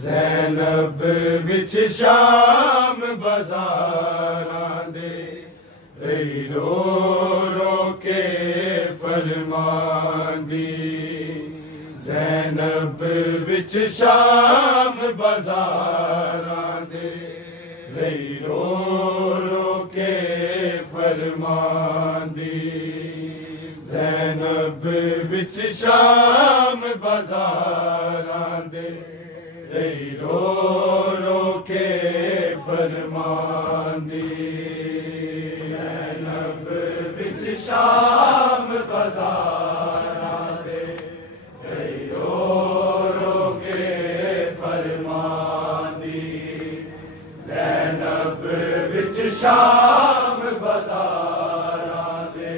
ज़ैनब विच शाम बाज़ारां दे रही रो रो के फरमांदी। ज़ैनब विच शाम बाज़ारां दे रही रो रो के फरमांदी। ज़ैनब विच शाम बाज़ारां दे रही रो रो के फरमांदी। ज़ैनब विच शाम बाज़ारां दे रही रो रो के फरमांदी। ज़ैनब विच शाम बाज़ारां दे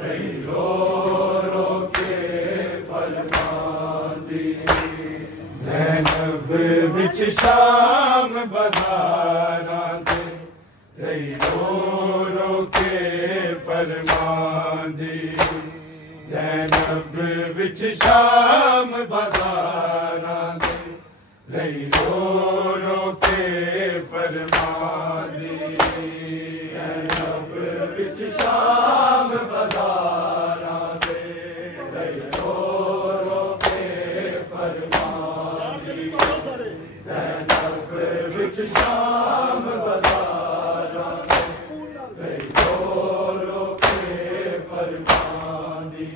रही रो रो के फरमांदी। ज़ैनब विच शाम बाज़ारां दे रही रो रो के फरमांदी। ज़ैनब विच शाम बाज़ारां दे रही रो रो के फरमांदी। ज़ैनब विच शाम बाज़ारां दे रही रो रो के फरमांदी। ज़ैनब विच शाम बाज़ारां दे रही रो रो के फरमांदी।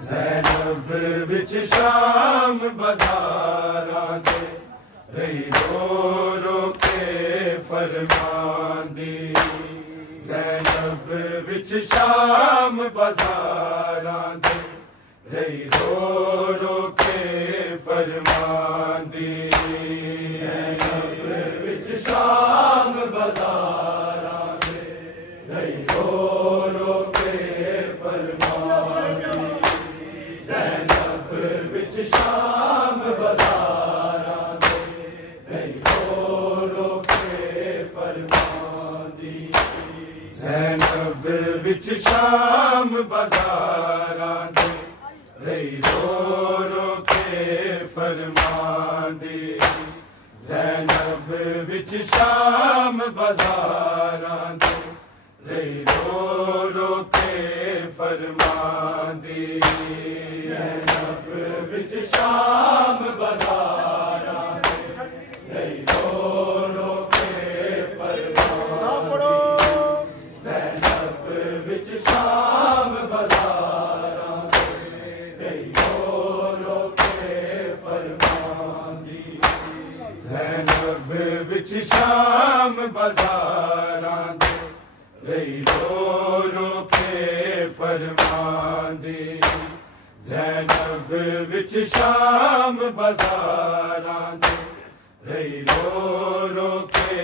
ज़ैनब विच शाम बाज़ारां दे रही रो रो के फरमांदी। ज़ैनब विच शाम बाज़ारां दे रही रो रो के फरमांदी। ज़ैनब विच शाम बाज़ारां दे रही रो रो के फरमांदी। ज़ैनब विच शाम बाज़ारां दे रही रो रो के फरमांदी। ज़ैनब विच शाम बाज़ारां दे रही रो रो के फरमांदी। ज़ैनब विच शाम बाज़ारां दे रही रो रो के फरमांदी। ज़ैनब विच शाम बाज़ारां दे रही रो रो के फरमांदी। ज़ैनब विच शाम बाज़ारां दे रही रो रो के फरमांदी। ज़ैनब विच शाम बाज़ारां दे रही रो रो के फरमांदी। ज़ैनब विच शाम बाज़ारां दे रही रो रो के फरमांदी। ज़ैनब विच शाम बाज़ारां दे रही रो रो के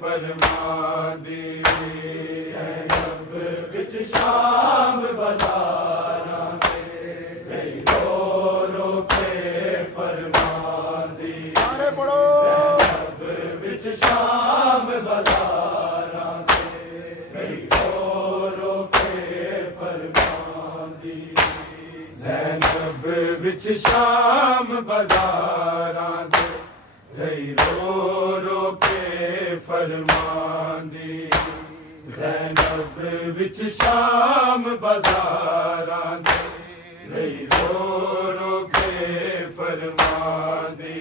फरमांदी। ज़ैनब विच शाम बाज़ारां दे रही रो रो के फरमांदी। ज़ैनब विच शाम बाज़ारां दे रही रो रो के फरमांदी। ज़ैनब विच शाम बाज़ारां दे रही रो रो के फरमांदी।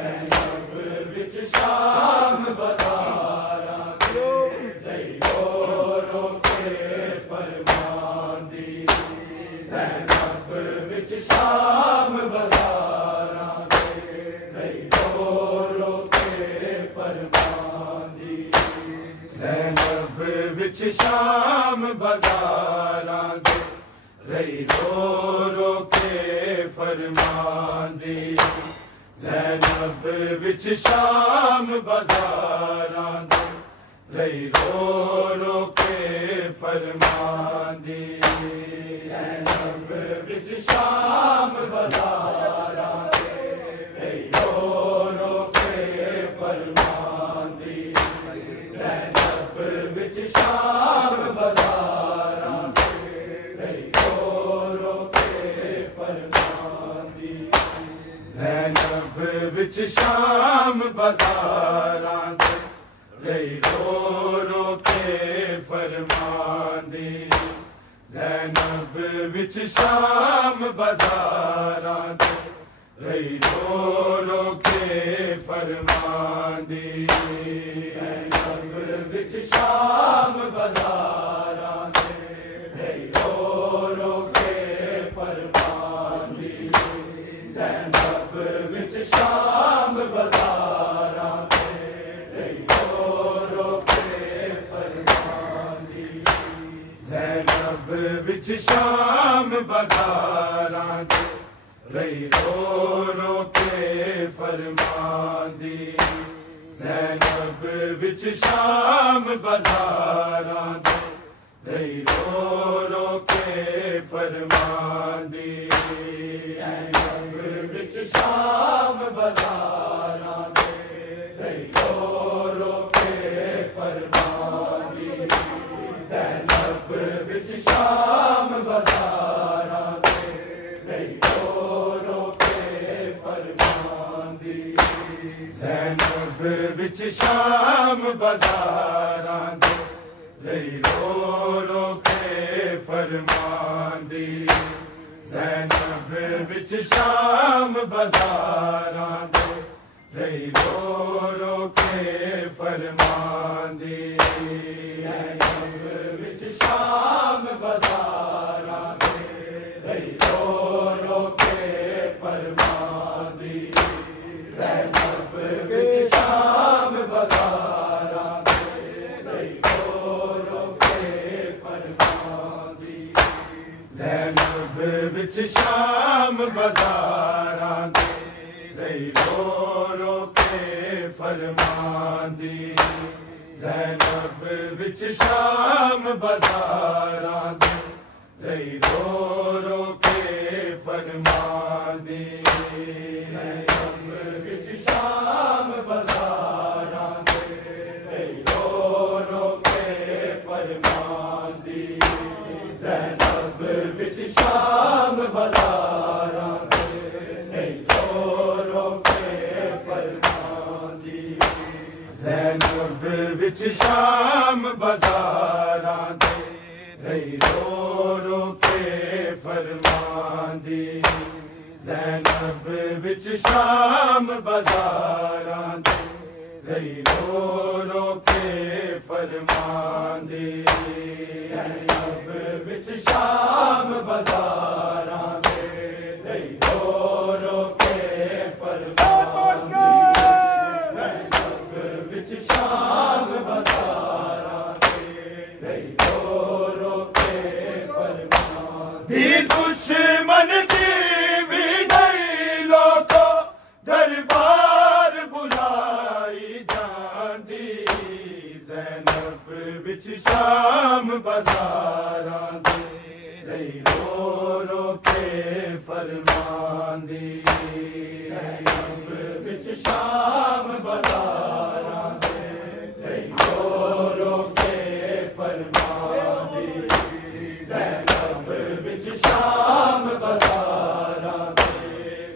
ज़ैनब विच शाम बाज़ारां दे रही रो रो के फरमांदी। ज़ैनब विच शाम बाज़ारां दे रही रो रो के फरमांदी। ज़ैनब विच शाम बाज़ारां दे रही रो रो के फरमांदी। ज़ैनब विच शाम बाज़ारां दे रही रो रो के फरमांदी। ज़ैनब विच शाम बाज़ारां दे रही रो रो के फरमांदी। ज़ैनब विच शाम बाज़ारां दे रही रो रो के फरमांदी। ज़ैनब विच शाम बाज़ारां दे रही रो रो के फरमांदी ज़ैनब विच शाम बाज़ारां दे रही रो रो के फरमांदी ज़ैनब विच शाम बाज़ारां दे रही रो रो के फरमांदी ज़ैनब विच शाम बाज़ारां दे रही रो रो के फरमांदी ज़ैनब विच शाम बाज़ारां दे रही रो रो के फरमांदी ज़ैनब विच शाम बाज़ारां दे रही रो रो के फरमांदी ज़ैनब विच शाम बाज़ारां दे रही रो रो के फरमांदी ज़ैनब विच शाम बाज़ारां दे रही रो रो के फरमांदी ज़ैनब विच शाम बाज़ारां दे रही रो रो के फरमांदी ज़ैनब विच शाम बाज़ारां दे रही रो रो के फरमांदी ज़ैनब विच शाम बाज़ारां दे रही रो रो के फरमांदी ज़ैनब विच शाम बाज़ारां दे रही रो रो के फरमांदी ज़ैनब विच शाम बाज़ारां दे रही रो रो के फरमांदी ज़ैनब विच शाम बाज़ारां दे रही रो रो के फरमांदी ज़ैनब विच शाम बाज़ारां दे रही रो रो के फरमांदी ज़ैनब विच शाम बाज़ारां दे रही रो रो के फरमांदी ज़ैनब विच शाम बाज़ारां दे रही रो रो के फरमांदी ज़ैनब विच शाम बाज़ारां दे रही रो रो के फरमांदी ज़ैनब विच शाम बाज़ारां दे रही रो रो के फरमांदी ज़ैनब विच शाम बाज़ारां दे रही रो रो के फरमांदी दुश्मन दी भी नहीं लोको दरबार बुलाई जांदी ज़ैनब विच शाम बाज़ारां दे रही रो रो के फरमांदी ज़ैनब विच शाम बाज़ारां दे रही रो रो के फरमांदी ज़ैनब विच शाम बाज़ारां दे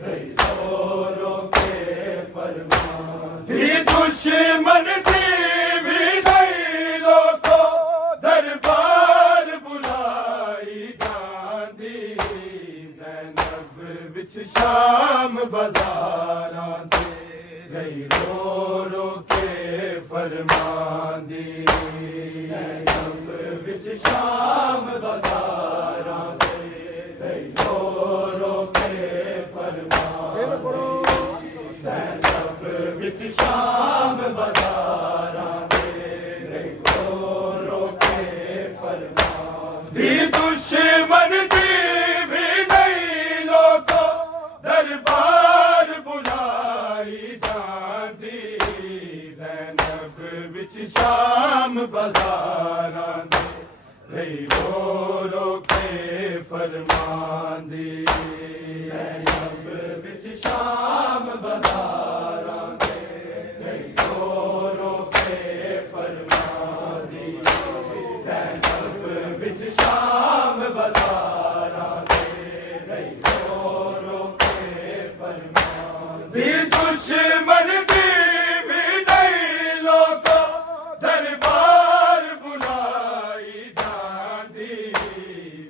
रही रो रो के फरमांदी दुश्मन दी भी नहीं लोको दरबार बुलाई जांदी ज़ैनब विच शाम बाज़ारां दे रही रो रो के फरमांदी ज़ैनब विच शाम बाज़ारां दे रही रो रो के फरमांदी ज़ैनब विच शाम बाज़ारां दे रही रो रो के फरमांदी दुश्मन दी भी नहीं लोको दरबार बुलाई जांदी ज़ैनब विच शाम बाज़ारां दे रही रो रो के फरमांदी ज़ैनब विच शाम बाज़ारां दे रही रो रो के फरमांदी ज़ैनब विच शाम बाज़ारां दे रही रो रो के फरमांदी दी दुश्मन दी भी नहीं लोको दरबार बुलाई जांदी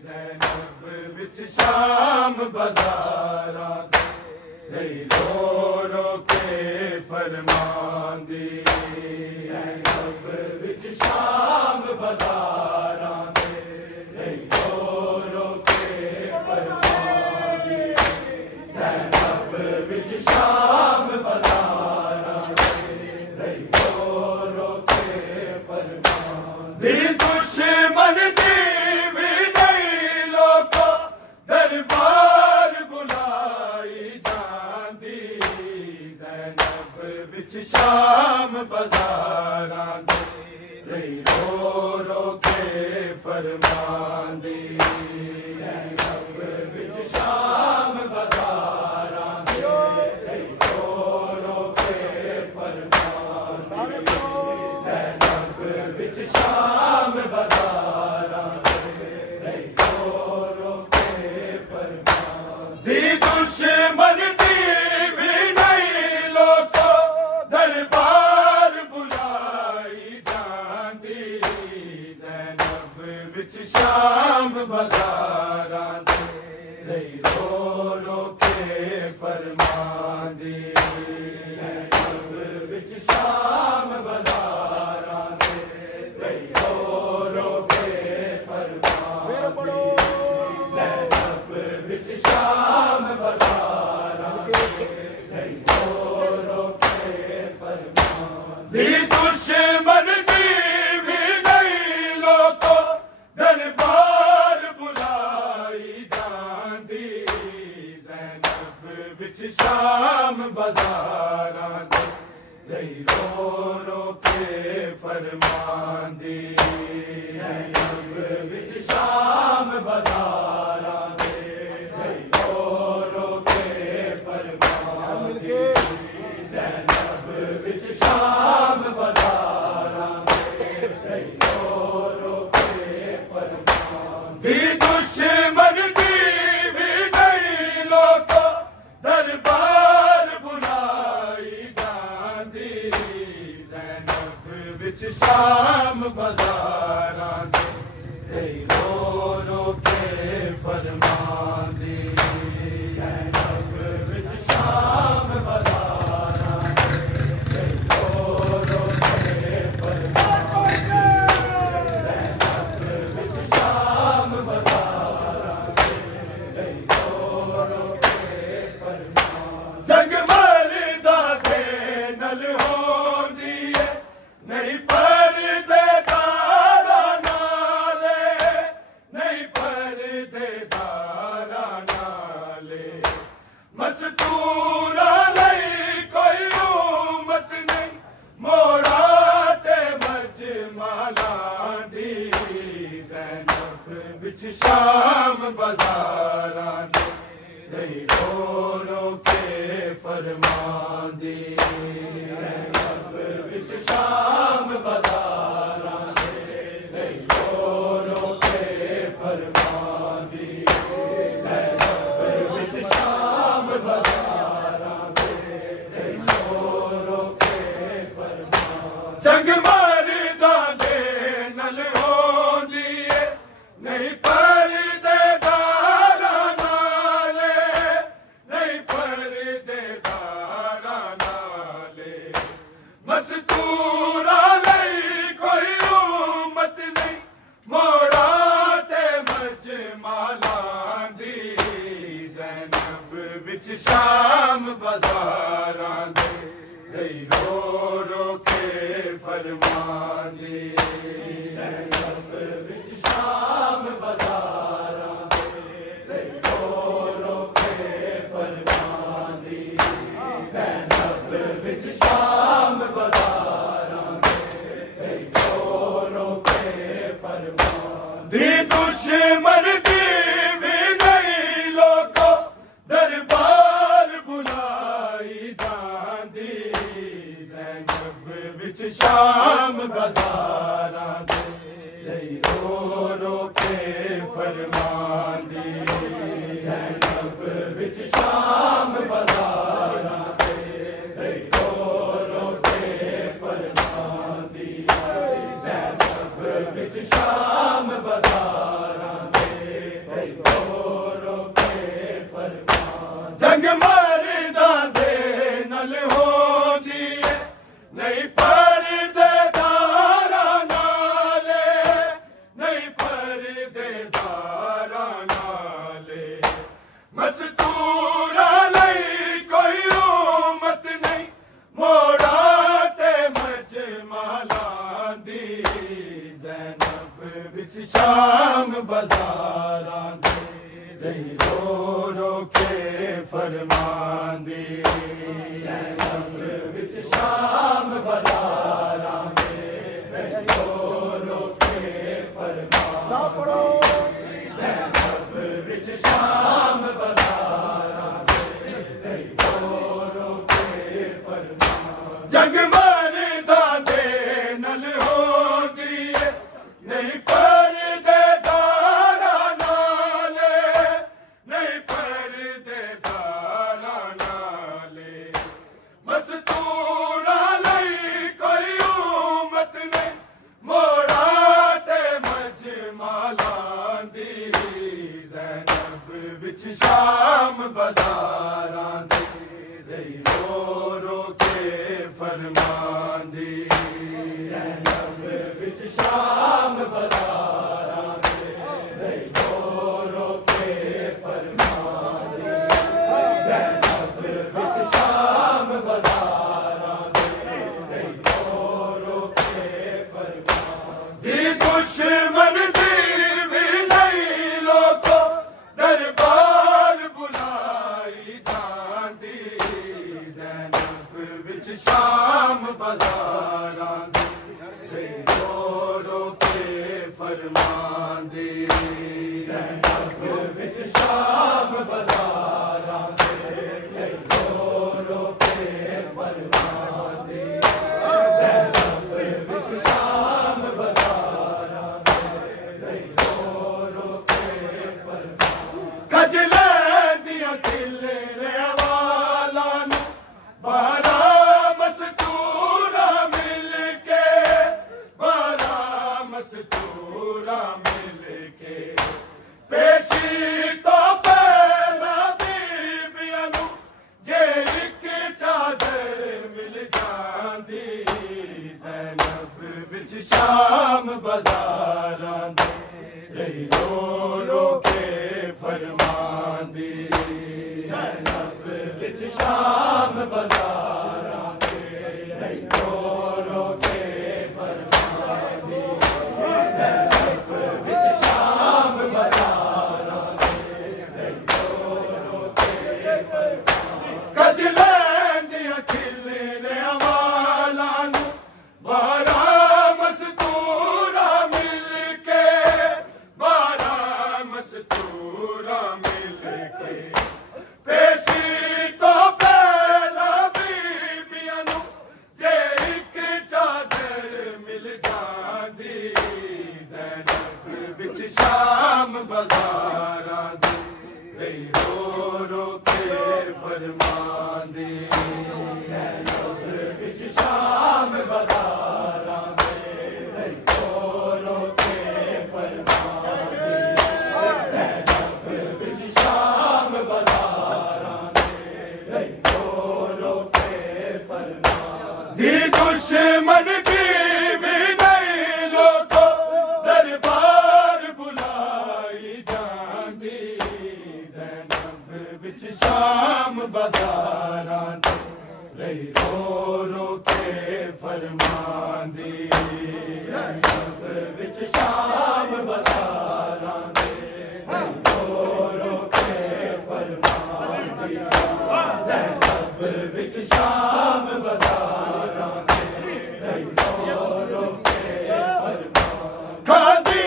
ज़ैनब विच शाम बाज़ारां दे रो रो के फरमांदी ज़ैनब विच शाम बाज़ारां दे रो रो के फरमांदी ज़ैनब विच शाम बाज़ारां दे रो रो के फरमांदी दुश्मन दी भी नहीं लोको दरबार बुलाई जांदी ज़ैनब विच शाम बाज़ारां दे रो रो के फरमांदी ज़ैनब विच शाम बाज़ारां दे रो रो के फरमांदी ज़ैनब विच शाम बाज़ारां दे रो रो के फरमांदी दुश्मन दी भी नहीं लोको दरबार बुलाई जांदी ज़ैनब विच शाम बाज़ारां दे रो रो के फरमांदी ज़ैनब विच शाम बाज़ारां दे रो रो के फरमांदी ज़ैनब विच शाम बाज़ारां दे रो रो के फरमांदी दुश्मन दी भी नहीं लोको दरबार बुलाई जांदी ज़ैनब विच शाम बाज़ारां दे रो रो के फरमांदी ज़ैनब विच शाम बाज़ारां दे रो रो के फरमांदी ज़ैनब विच शाम बाज़ारां दे रो रो के फरमांदी दुश्मन दी भी नहीं लोको दरबार बुलाई जांदी ज़ैनब विच शाम बाज़ारां दे रो रो के फरमांदी ज़ैनब विच शाम बाज़ारां दे रो रो के फरमांदी ज़ैनब विच शाम बाज़ारां दे रो रो के फरमांदी जग मरदा दे नल होंदी है नहीं पर्देदारां नाले नहीं पर्देदारां नाले मस्तूरा लई कोई उम्मत नहीं मोड़ा ते मजमालां दी ज़ैनब विच शाम बाज़ारां दे रो रो के फरमांदी ज़ैनब विच शाम बाज़ारां दे रो रो के फरमांदी ज़ैनब विच शाम बाज़ारां दे रो रो के फरमांदी जग मरदा दे नल होंदी है नहीं पर्देदारां नाले नहीं पर्देदारां नाले मस्तूरा लई कोई उम्मत नहीं मोड़ा ते मजमालां दी ज़ैनब विच शाम बाज़ारां दे रो रो के फरमांदी ज़ैनब विच शाम बाज़ारां दे रो रो के फरमांदी ज़ैनब विच शाम बाज़ारां दे रो रो के फरमांदी दुश्मन दी भी नहीं लोको दरबार बुलाई जांदी ज़ैनब विच शाम बाज़ारां दे रो रो के फरमांदी ज़ैनब विच शाम बाज़ारां दे शाम बाजारां दे रही रो रो के फरमांदी ज़ैनब विच शाम बाजारां दे रही रो रो के फरमांदी ज़ैनब विच शाम बाजारां दे रही रो रो के फरमांदी जग मरदा दे नल होंदी नहीं परदे दारा नाले नहीं परदे दारा नाले मस्तूरा लई कोई उम्मत ने मोड़ा ते मजमालां दी ज़ैनब विच शाम बाजारां दे रही रो रो के फरमांदी ज़ैनब विच शाम बाजारां दे रही रो रो के फरमांदी ज़ैनब विच शाम बाजारां दे रही रो रो के फरमांदी दुश्मन दी भी नहीं लोको दरबार बुलाई जांदी ज़ैनब विच शाम बाजारां दे रही रो रो के फरमांदी ज़ैनब विच शाम बाजारां दे रही रो रो के फरमांदी ज़ैनब विच शाम बाजारां दे रही रो रो के फरमांदी खजले दियां खिलने वालां नू बारा मस्तूरा मिल के बारा मस्तूरा मिल के पेशी तो पहला बीबियां नू जे एक चादर मिल जांदी ज़ैनब विच शाम बाजारां दे रही रो रो के फरमांदी ज़ैनब विच शाम बाजारां दे रही रो रो के फरमांदी ज़ैनब विच शाम बाजारां दे रही रो रो के फरमांदी कजले दियां खिलने वालां नू बारा मस्तूरा मिल के बारा मस्तूरा मिल के पेशी तो पहला बीबियां नू जे एक चादर मिल जांदी ज़ैनब विच शाम बाजारां दे रही रो रो के फरमांदी ज़ैनब विच शाम बाजारां दे रही रो रो के फरमांदी ज़ैनब विच शाम बाजारां दे रही रो रो के फरमांदी दुश्मन की भी नहीं लोको दरबार बुलाई जांदी ज़ैनब विच शाम बाजारां दे रही रो रो के फरमांदी ज़ैनब विच शाम बाजारां दे रही रो रो के फरमांदी ज़ैनब विच शाम बाजारां दे रही रो रो के फरमांदी खादी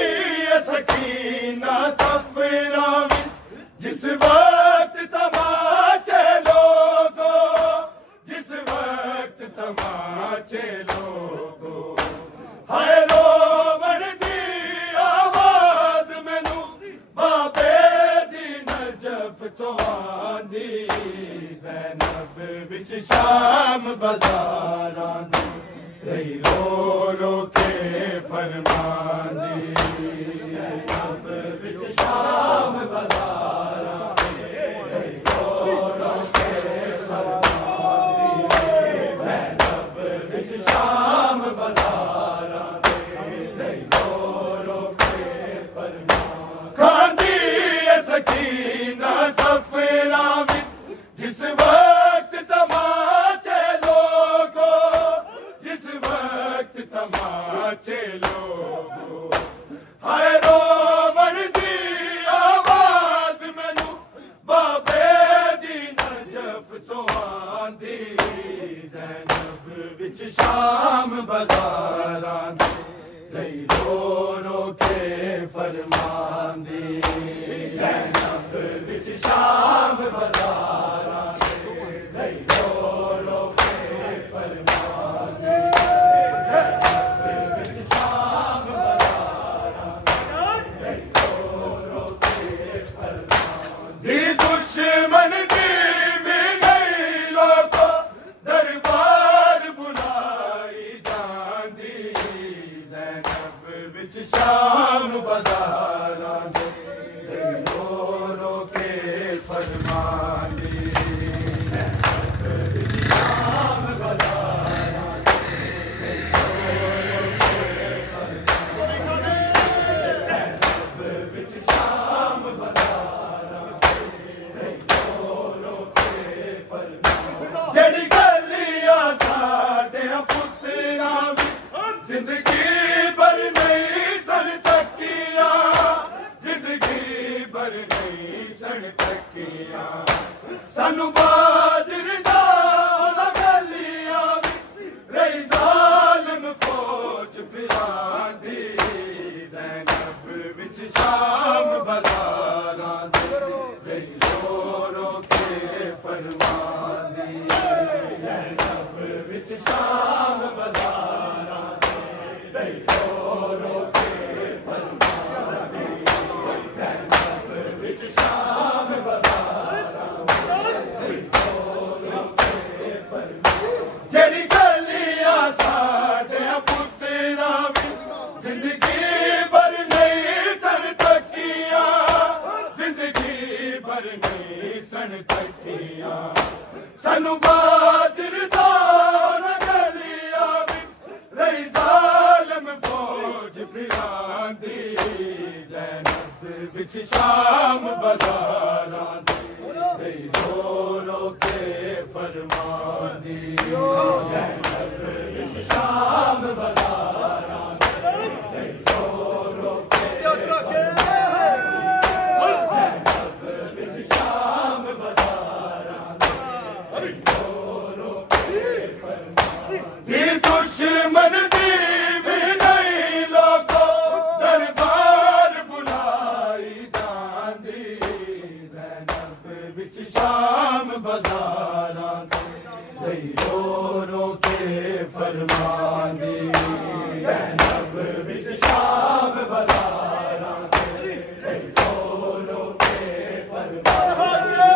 सकीना सफरा विच जिस वक्त तमाचे लोगो जिस वक्त तमाचे लोगो हाय रोवण दी आवाज मैनू बाबे दी नजफ तो आंदी ज़ैनब विच शाम बाजारां दे रही रो रो के फरमांदी ज़ैनब विच शाम बाजारां दे रही रो रो के फरमांदी ज़ैनब विच शाम बाजारां दे रही रो रो के फरमांदी खांदी सकीना सफरा विच जिस वक्त तमाचे लोगो जिस वक्त तमाचे लोगो हाय रो दी ज़ैनब विच शाम बाज़ारां दे गई रो रो के फरमांदी ज़ैनब विच शाम बाज़ारां दे गई रो रो के फरमांदी ज़ैनब विच शाम बाज़ारां दे गई रो रो के फरमांदी दुश्मन दी भी नहीं लोगो दरबार बुलाई जांदी ज़ैनब विच शाम बाज़ारां दे गई रो रो के फरमांदी ज़ैनब विच शाम बाज़ारां दे गई रो रो के फरमांदी ज़ैनब विच शाम बाज़ारां दे गई रो रो के फरमांदी जड़ी गलियां साडे पुत्तरां विच जिंदगी भर नहीं सन तकिया जिंदगी भर नहीं सन तकिया सानू बाजर दा गलियां रही ज़ालिम फौज फिरांदी ज़ैनब विच शाम बाज़ारां दे गई रो रो के फरमांदी ज़ैनब विच शाम बाज़ारां दे गई रो रो के फरमांदी ज़ैनब विच शाम बाज़ारां दे गई रो रो के फरमांदी जड़ी गलियां साडे पुत्तरां विच जिंदगी भर नहीं सन तकिया जिंदगी भर नहीं सन तकिया सानू बाजर दा गलियां विच रही ज़ालिम फौज फिरांदी ज़ैनब विच शाम बाज़ारां दे गई रो रो के फरमांदी ज़ैनब विच शाम बाज़ारां दे गई रो रो के ज़ैनब विच शाम बाज़ारां दे गई रो रो के फरमांदी दुश्मन दी भी नहीं लोगो दरबार बुलाई जांदी ज़ैनब विच शाम बाज़ारां दे गई रो रो के फरमांदी ज़ैनब विच शाम बाज़ारां दे गई रो रो के फरमांदी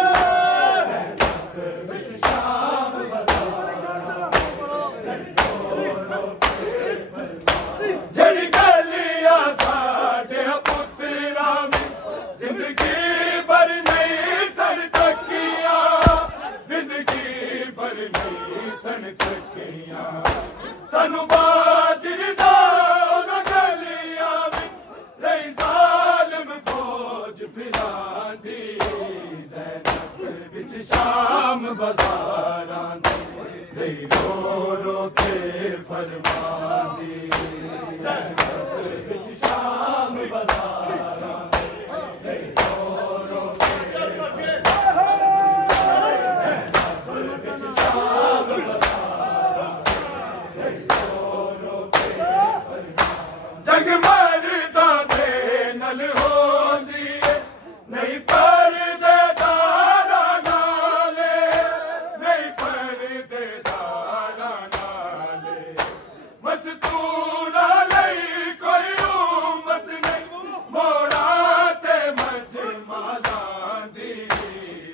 ज़ैनब विच शाम बाज़ारां दे गई रो रो के फरमांदी जड़ी गलियां साडे पुत्तरां विच जिंदगी भर नहीं सन तकिया जिंदगी भर नहीं सन तकिया सानू बाजर दा गलियां विच रही ज़ालिम फौज फिरांदी ज़ैनब विच शाम बाज़ारां दे गई रो रो के फरमांदी ज़ैनब विच शाम बाज़ारां दे गई रो रो के ज़ैनब विच शाम बाज़ारां दे गई रो रो के फरमांदी जग मरदा दे नल होंदी नहीं परदेदारा नाले नहीं परदेदारा नाले मस्तूरा लई कोई उम्मत नहीं मोड़ा ते मजमालां दी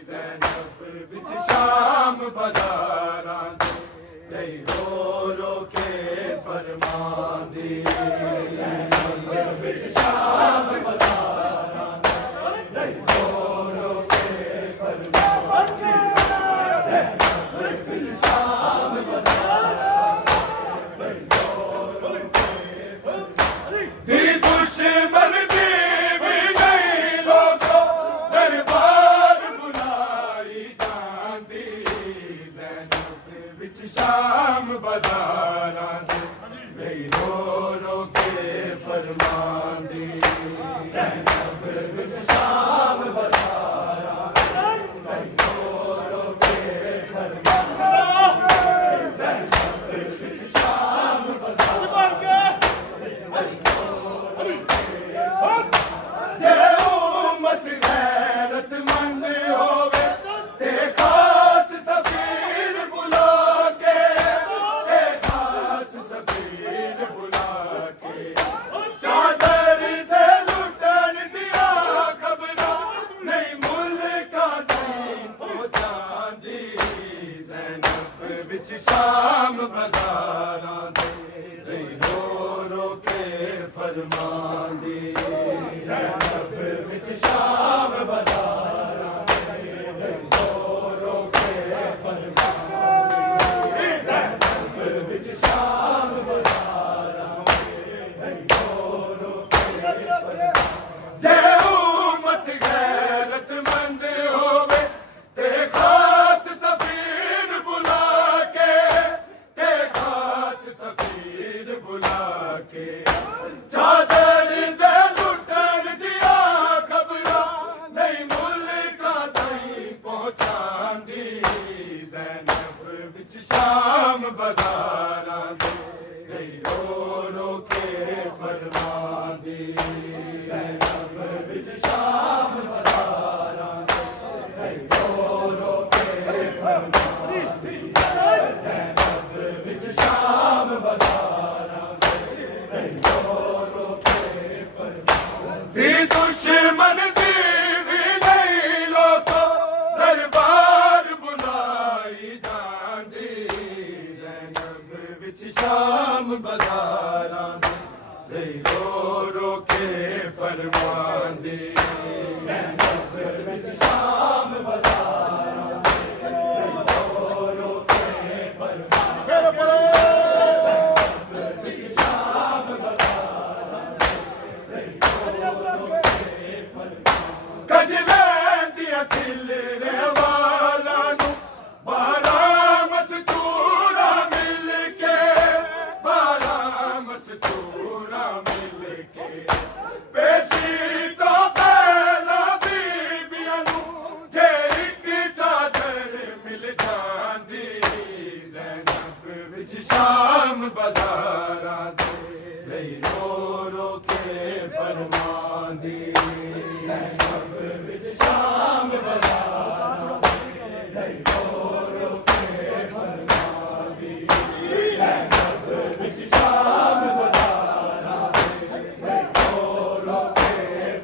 ज़ैनब विच शाम बाज़ारां दे गई रो रो के फरमांदी ज़ैनब विच शाम बाज़ारां दे गई रो रो के फरमांदी ज़ैनब विच शाम बाज़ारां दे गई रो रो के फरमांदी दी दुश्मन दी भी नहीं लोगो दरबार बुलाई जांदी ज़ैनब विच शाम बाज़ारां दे गई रो रो के फरमांदी ज़ैनब विच शाम बाज़ारां दे गई रो रो के फरमांदी ज़ैनब विच शाम बाज़ारां दे रो रो के फरमांदी ज़ैनब विच शाम बाज़ारां दे रो रो के फरमांदी ज़ैनब विच शाम बाज़ारां दे रो रो के फरमांदी जे उम्मत गैरतमंद होवे ते खास सफीर बुला के ते खास सफीर बुला के चादर दे लुटन दिया खबरा नहीं मुल्का ताईं पहुंचांदी ज़ैनब विच शाम बाज़ारां दे रो रो के फरमांदी ज़ैनब विच शाम बाज़ारां दे रो रो के फरमांदी ज़ैनब विच शाम बाज़ारां दे रो रो के फरमांदी दुश्मन दी भी नहीं लोको दरबार बुलाई जांदी ज़ैनब विच शाम बाज़ारां दे रो रो के फरमांदी ज़ैनब विच शाम बाज़ारां दे रो रो के फरमांदी ज़ैनब विच शाम बाज़ारां दे रो रो के फरमांदी कजले दिया खिलने वाला नू बारह मस्तूरा मिल के बारह मस्तूरा मिल के पेशी तो पहला बीबियां नू जे एक चादर मिल जांदी ज़ैनब विच शाम बाज़ारां दे रो रो के फरमांदी ज़ैनब विच शाम बाज़ारां दे रो रो के फरमांदी ज़ैनब विच शाम बाज़ारां दे रो रो के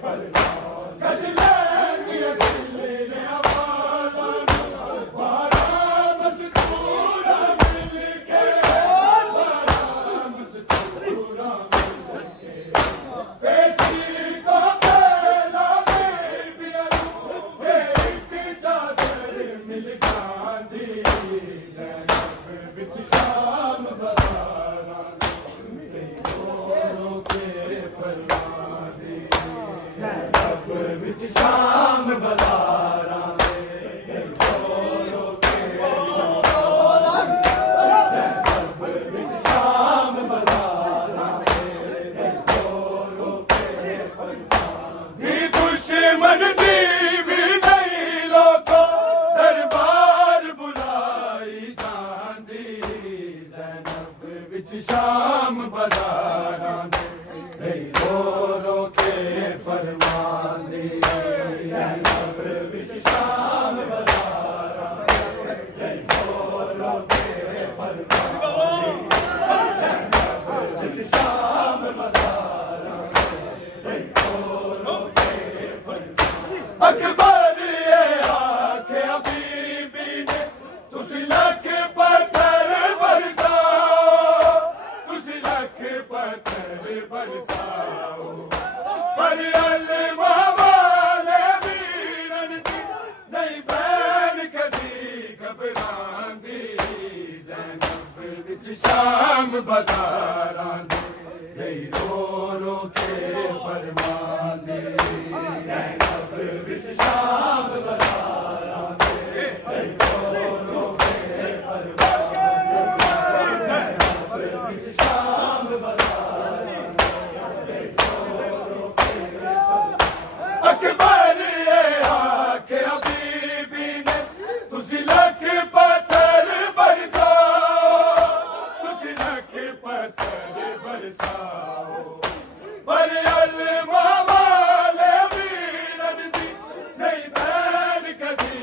फरमांदी कजले दिया खिलने वाला नू बारह मस्तूरा मिल के बारह मस्तूरा मिल के पेशी को पहला बीबियां नू जे एक चादर मिल जांदी ज़ैनब विच शाम बाज़ारां दे रो रो के फरमांदी ज़ैनब विच शाम बाज़ारां दे रो रो के फरमांदी ज़ैनब विच शाम बाज़ारां दे रो रो के फरमांदी दुश्मन दी भी नहीं लोको दरबार बुलाई जांदी ज़ैनब विच शाम बाज़ारां दे रो रो के फरमांदी ज़ैनब विच शाम बाज़ारां दे रो रो के फरमांदी ज़ैनब विच शाम बाज़ारां दे रो रो के फरमांदी अकबर ये आखे बीबी ने तुसी लख पत्थर बरसाओ तुसी लख पत्थर बरसाओ पर अलमा वाले वीरन दी नहीं बैन कदी घबरांदी ज़ैनब विच शाम बाज़ारां दे रो रो के फरमांदी ज़ैनब विच शाम बाज़ारां दे रो रो के फरमांदी ज़ैनब विच शाम बाज़ारां दे रो रो के फरमांदी अकबर ये आखे बीबी ने तुसी लख पत्थर बरसाओ तुसी लख पत्थर बरसाओ पर अलमा वाले वीरन दी नहीं बैन कदी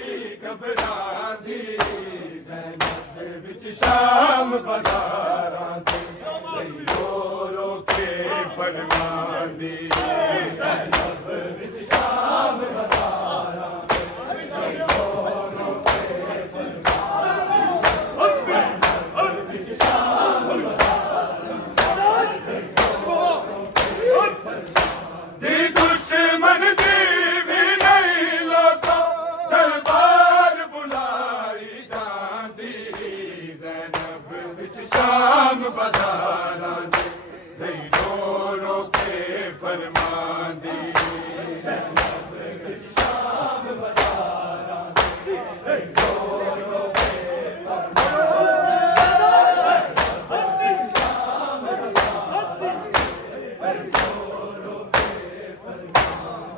घबरांदी ज़ैनब विच शाम बाज़ारां दे रो रो के फरमांदी ज़ैनब विच शाम बाज़ारां दे रो रो के फरमांदी विच शाम बाजारां दे नहीं रो रो के फरमांदी ज़ैनब विच शाम बाजारां दे नहीं रो रो के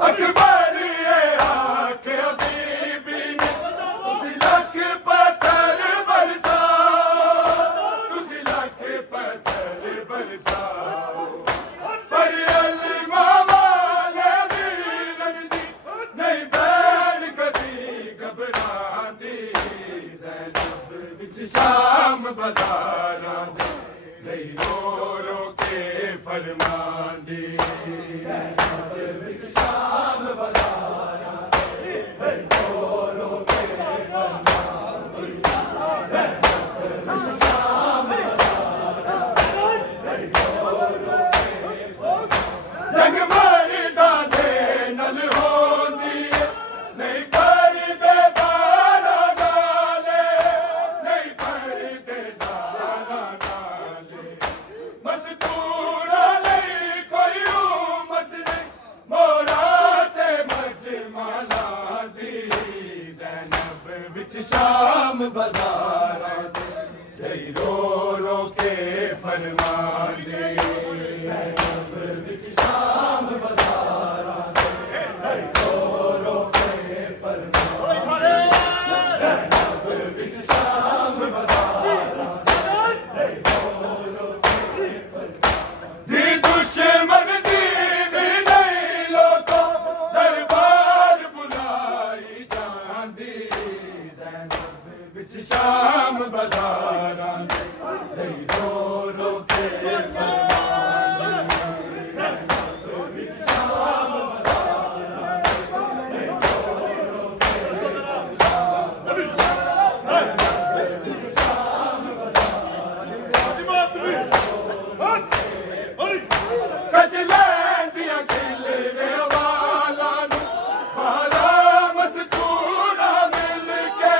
अकबर ये आके बीबी ने तुसी लख पत्थर बरसाओ तुसी लख पत्थर बरसाओ पर अल्लाह वाले वीरन दी नहीं बैर कदी घबरांदी ज़ैनब विच शाम बाजारां दे नहीं रो रो के फरमांदी शाम बाजारां दे नहीं रो रो के फरमांदी ज़ैनब विच शाम बाजारां दे नहीं रो रो के फरमांदी ज़ैनब विच शाम बाजारां दे नहीं रो रो के फरमांदी दी दुश्मन दी भी नहीं लोको दरबार बुलाई जांदी विच शाम बाजारां दे नहीं रो रो के फरमांदी ज़ैनब विच शाम बाजारां दे नहीं रो रो के फरमांदी ज़ैनब विच शाम बाजारां कजलैं दियां खिलरे वालां नूं बाला मस्तूरा मिल के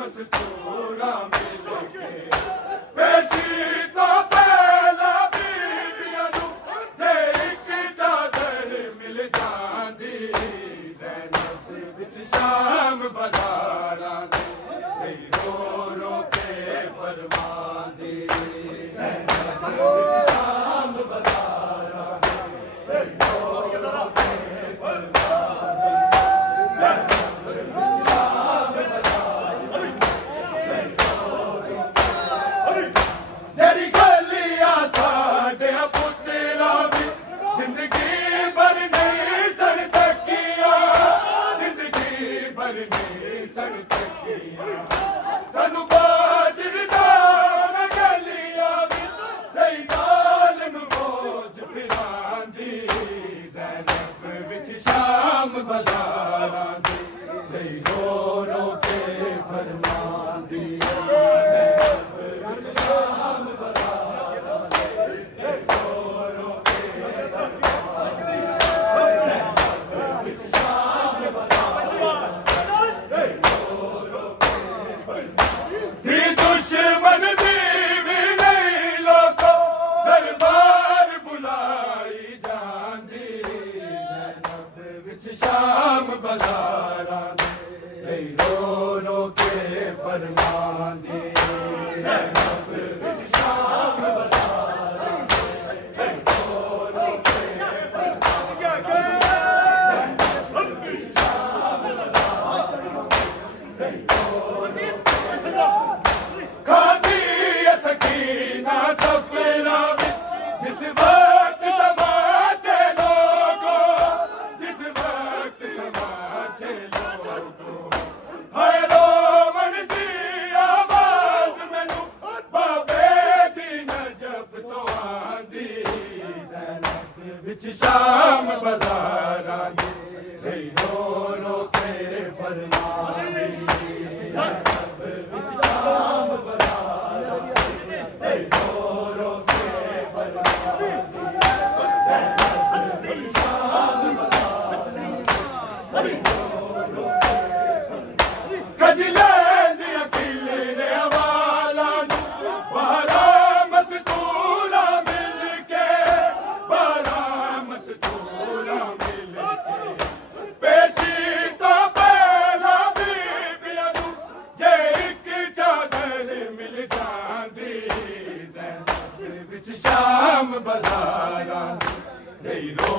मस्तूरा मिल के पेशी तो पहला बीबियां नूं जे इक चादर मिल जांदी ज़ैनब विच शाम बाजारां दे नहीं रो रो के फरमांदी ज़ैनब विच शाम बाजारां दे नहीं रो रो के फरमांदी ज़ैनब विच शाम जड़ी गलियां साडे पुत्तरां दी जिंदगी भर नहीं सन तकियां जिंदगी भर नहीं सन तकियां सानू बाजरदा न गलियां दी नहीं ज़ालिम फौज फिरांदी ज़ैनब विच शाम बाजारां दे नहीं रो रो के फरमांदी दुश्मन दी भी नहीं लोको दरबार बुलाई जांदी ज़ैनब विच शाम बाजारां दे नहीं रो रो के फरमांदी ज़ैनब विच शाम बाजारां दे नहीं रो रो के फरमांदी शाम बाजारां दे नहीं रो रो खादी सकीना सफरा जिस वक्त तमाचे लोगो जिस वक्त तमाचे लोगो हाय रोमन दी आवाज मैनू बाबे दी नजफ तो आंदी ज़ैनब विच शाम बाजारां दे नहीं रो रो के फरमांदी ज़ैनब विच शाम बाजारां दे नहीं रो रो के फरमांदी ज़ैनब विच शाम बाजारां दे नहीं रो रो के फरमांदी कजलैं दियां खिलरे वालां विच शाम बाजारां नहीं रो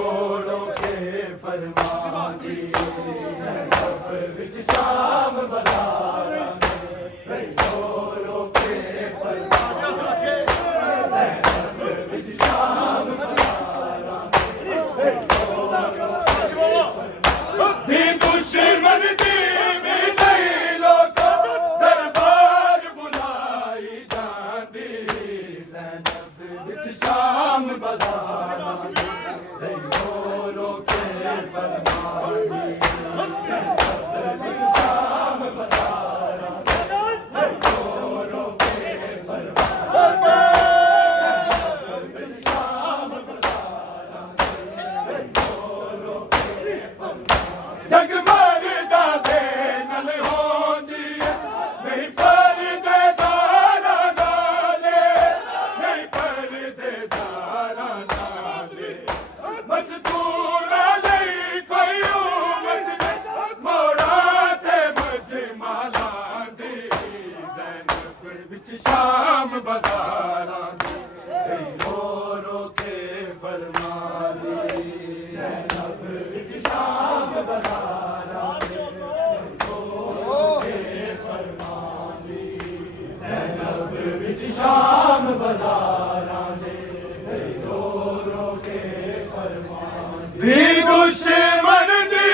रो के फरमांदी ज़ैनब विच शाम बाजारां नहीं रो रो के फरमांदी ज़ैनब विच शाम बाजारां नहीं रो रो के फरमांदी दी दुश्मन दी भी नहीं लोका दरबार बुलाई जांदी ज़ैनब विच शाम बाजारां नहीं रो रो के फरमांदी ज़ैनब विच शाम बाजारां नहीं रो रो के फरमांदी ज़ैनब विच शाम बाजारां नहीं रो रो के फरमांदी जग मरदा दे नल होंदी नहीं परदे दारा नाले नहीं परदे दारा नाले मजदूरा नहीं कोई उमत नहीं मोड़ा ते मजमाला दी ज़ैनब विच शाम बाजारां नहीं रो रो के फरमांदी ज़ैनब विच शाम बाजारां नहीं रो रो के फरमांदी ज़ैनब विच शाम बाजारां नहीं रो रो के फरमांदी दी दुश्मन दी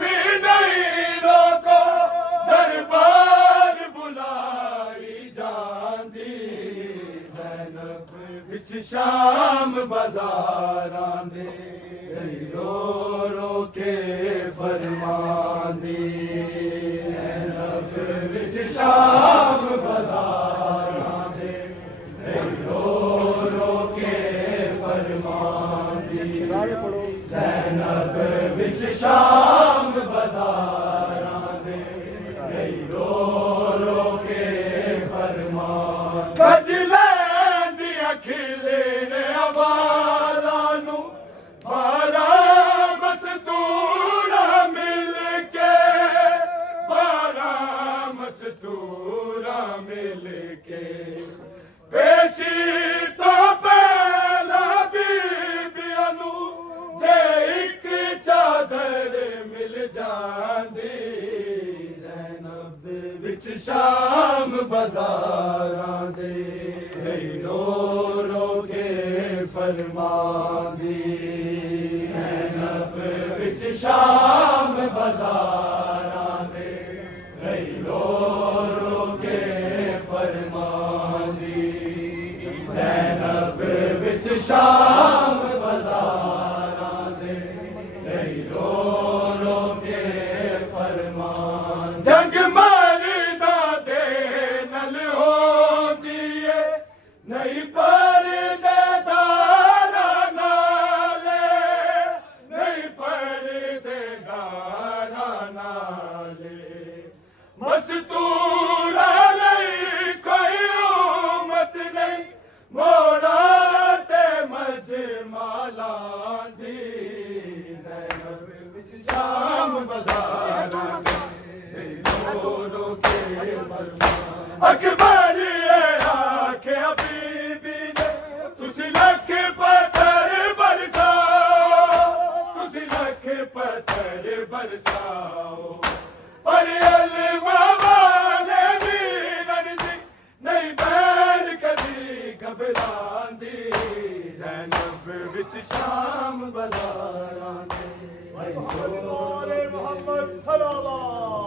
भी नहीं लोको दरबार बुलाई जांदी ज़ैनब विच शाम बाजारां दे नहीं रो रो के फरमांदी ज़ैनब विच शाम बाजारां दे नहीं रो रो के फरमांदी ज़ैनब विच शाम बाजारां दे नहीं रो रो के फरमांदी कज लैंदियां खिलने अवालां नूं बारा मस्तूरा मिल के बारा मस्तूरा मिल के पेशी तो पहला बीबियां नूं जे एक चादर मिल जांदी ज़ैनब विच शाम बाजारां दे नहीं रो रो के फरमांदी ज़ैनब विच शाम बाजारां दे नहीं रो रो के फरमांदी ज़ैनब विच शाम बाजारां दे नहीं रो रो के फरमांदी जंग मरदा दे नल होंदी है नहीं परदे दारा नाले नहीं परदे दारा नाले मस्तूरा नहीं कोई उमत नहीं मोड़ा ते मजमाला दी ज़ैनब विच शाम बाजारां नहीं रो रो के फरमांदी अकबर आखे बीबी ने तुसी लख पत्थर बरसाओ तुसी लख पत्थर बरसाओ पर अलमा वाले वीरन दी नहीं बैन कदी घबरांदी ज़ैनब विच शाम बाजारां दे मोहम्मद सल्लल्लाहु